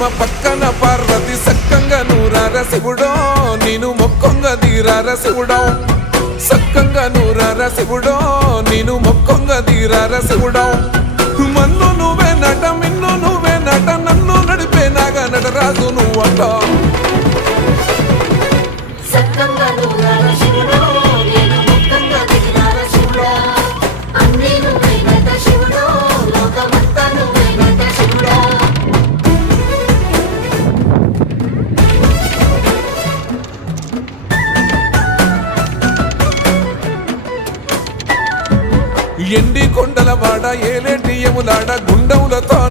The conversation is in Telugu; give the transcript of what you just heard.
యమ పక్కన పార్వతి సక్కంగా నూరార శివుడో నేను మొక్కంగా తీరార శివుడో సక్కంగా నూరార శివుడో నేను మొక్కంగా తీరార శివుడో మన్ను నువ్వే నట మిన్ను నువ్వే నట నన్ను నడిపే నాగా నటరాజు నువ్వంట ఎండి కొండల వాడ ఏలేటి యములాడ గుండములతో